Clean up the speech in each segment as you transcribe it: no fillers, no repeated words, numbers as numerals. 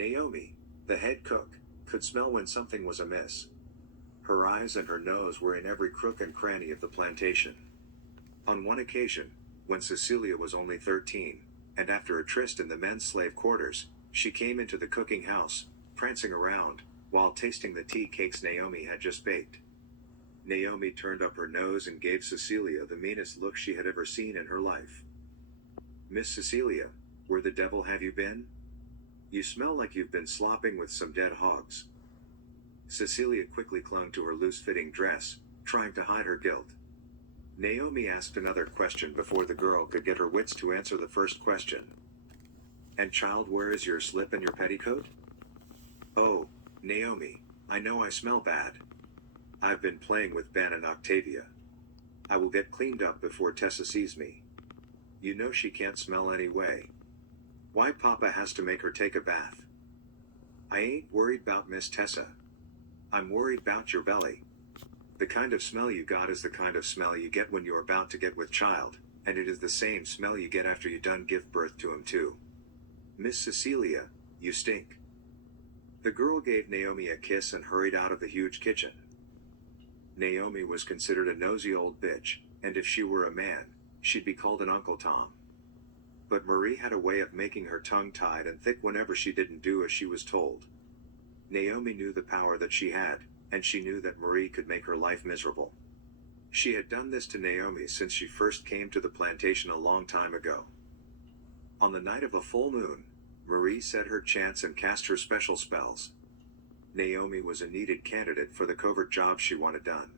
Naomi, the head cook, could smell when something was amiss. Her eyes and her nose were in every crook and cranny of the plantation. On one occasion, when Cecilia was only 13, and after a tryst in the men's slave quarters, she came into the cooking house, prancing around, while tasting the tea cakes Naomi had just baked. Naomi turned up her nose and gave Cecilia the meanest look she had ever seen in her life. "Miss Cecilia, where the devil have you been? You smell like you've been slopping with some dead hogs." Cecilia quickly clung to her loose-fitting dress, trying to hide her guilt. Naomi asked another question before the girl could get her wits to answer the first question. "And child, where is your slip and your petticoat?" "Oh, Naomi, I know I smell bad. I've been playing with Ben and Octavia. I will get cleaned up before Tessa sees me. You know she can't smell anyway. Why Papa has to make her take a bath. I ain't worried 'bout Miss Tessa. I'm worried 'bout your belly. The kind of smell you got is the kind of smell you get when you're about to get with child, and it is the same smell you get after you done give birth to him too. Miss Cecilia, you stink." The girl gave Naomi a kiss and hurried out of the huge kitchen. Naomi was considered a nosy old bitch, and if she were a man, she'd be called an Uncle Tom. But Marie had a way of making her tongue tied and thick whenever she didn't do as she was told. Naomi knew the power that she had, and she knew that Marie could make her life miserable. She had done this to Naomi since she first came to the plantation a long time ago. On the night of a full moon, Marie said her chants and cast her special spells. Naomi was a needed candidate for the covert job she wanted done.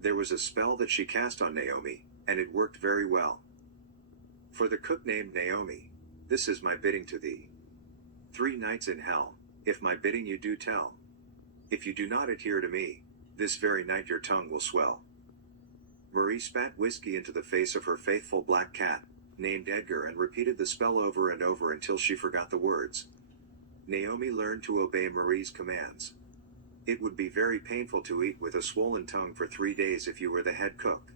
There was a spell that she cast on Naomi, and it worked very well. "For the cook named Naomi, this is my bidding to thee. 3 nights in hell, if my bidding you do tell. If you do not adhere to me, this very night your tongue will swell." Marie spat whiskey into the face of her faithful black cat, named Edgar, and repeated the spell over and over until she forgot the words. Naomi learned to obey Marie's commands. It would be very painful to eat with a swollen tongue for 3 days if you were the head cook.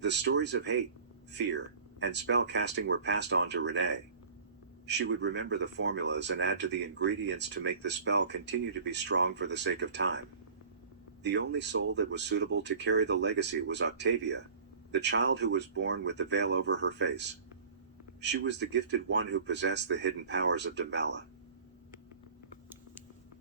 The stories of hate, fear, and spell casting were passed on to Renee. She would remember the formulas and add to the ingredients to make the spell continue to be strong for the sake of time. The only soul that was suitable to carry the legacy was Octavia, the child who was born with the veil over her face. She was the gifted one who possessed the hidden powers of Damballa.